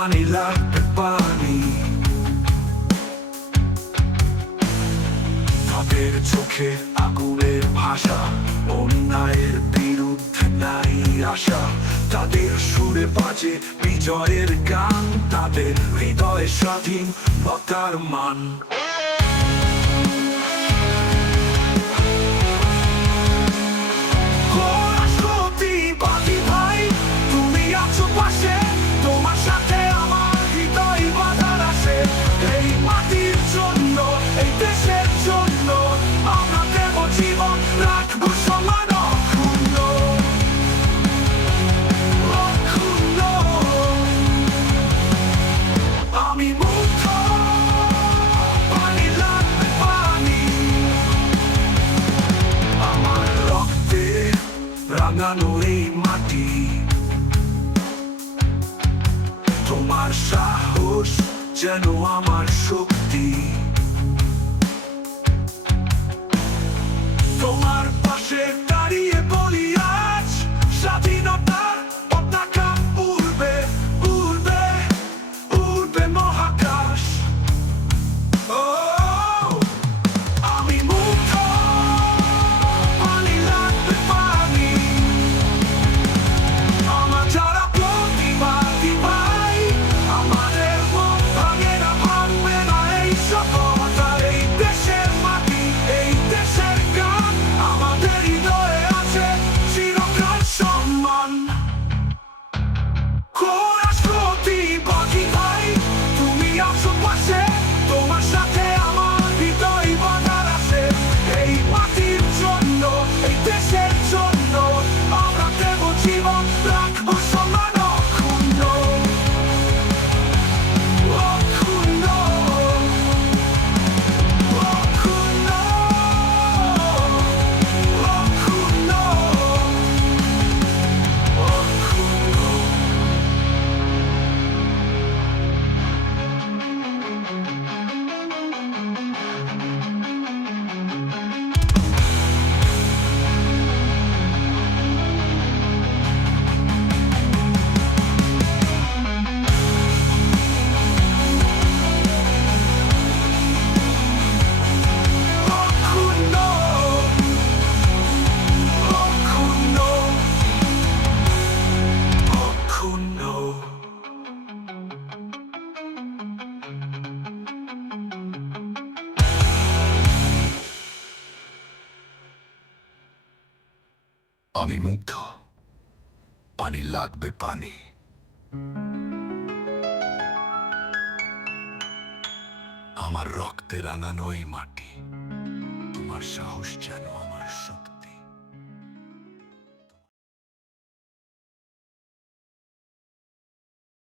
bunny like a bunny তাদের চোখে আগুনের ভাষা অন্যায়ের বিরুদ্ধে নাই আশা তাদের সুরে বাজে বিজয়ের গান তাদের হৃদয়ে স্বাধীন বতার মান ভাঙানো এই মাটি। তোমার সাহস যেন আমার শক্তি। আমি মুগ্ধ পানি লাগবে পানি। আমার রক্তে রাঙানো এই মাটি তোমার সাহস যেন আমার